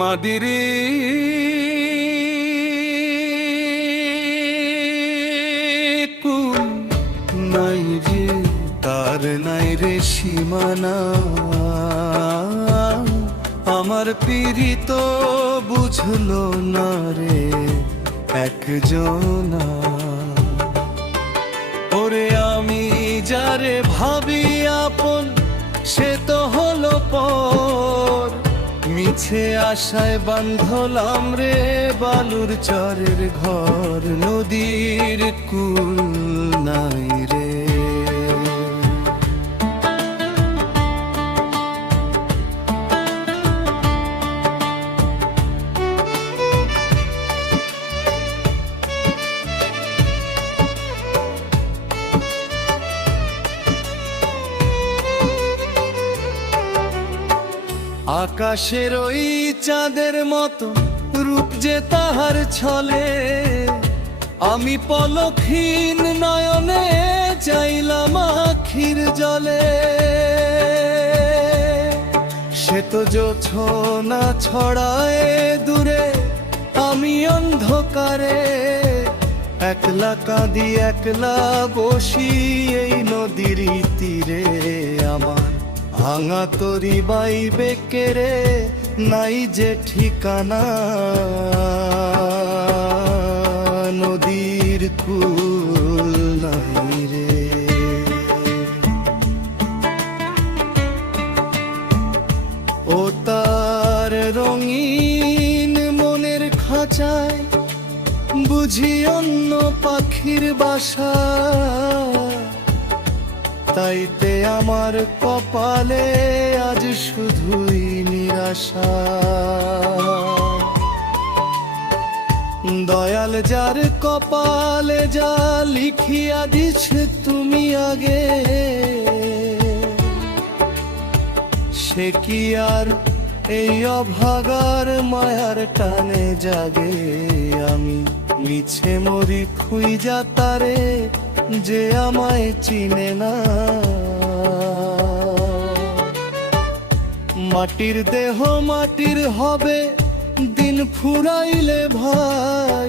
মাদিরি কুল নাই রে, তার নাই রে সীমানা। আমার পীড়িত বুঝলো না রে একজনা। ওরে আমি যারে ভাবি আপন, সে তো হলো পর। মিছে আশায় বাঁধলাম রে বালুর চরের ঘর। নদীর কুল নাই রে। আকাশের ওই চাঁদের মতো রূপ যে তাহার ছলে, আমি পলকহীন নয়নে চাইলাম আখির জলে। সে তো জোছনা ছড়ায় দূরে, আমি অন্ধকারে একলা কাঁদি একলা বসি এই নদীর তীরে। আমার ভাঙা তরি বাইবে কেড়ে নাই যে ঠিকানা। নদীর কুল নাই রে। ও তার রঙিন মনের খাঁচায় বুঝি অন্য পাখির বাসা। তাইতে আমার কপালে আজ শুধুই নিরাশা। দয়াল যার কপালে যা লিখিয়া দিছে তুমি আগে, সে কি আর এই অভাগার মায়ার টানে জাগে। আমি মিছে মরি খুঁজা তারে যে আমায় চিনে না। মাটির দেহ মাটির হবে দিন ফুরাইলে ভাই।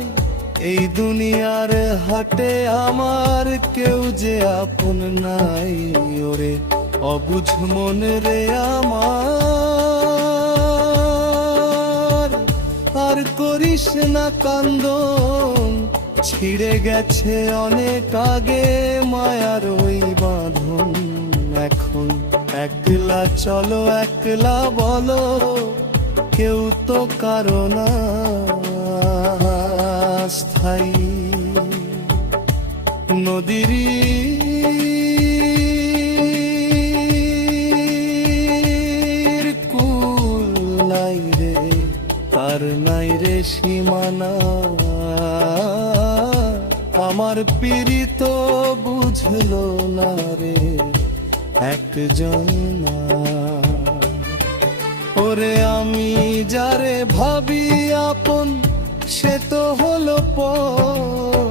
এই দুনিয়ার হাটে আমার কেউ যে আপন নাই। ওরে অবুঝ মন রে আমার, আর করিস না কান্দন। ছিঁড়ে গেছে অনেক আগে মায়ার ওই বাঁধন। এখন একলা চলো একলা বলো, কেউ তো কারো না স্থায়ী। নদীর কুল নাই রে, তার নাই রে সীমানা। আমার পীড়িত বুঝলো না রে একজনা। ওরে আমি যারে ভাবি আপন, সে তো হলো পর।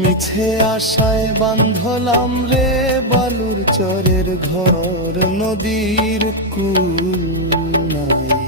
মিছে আশায় বাঁধলাম রে বালুর চরের ঘর। নদীর কুল নাই।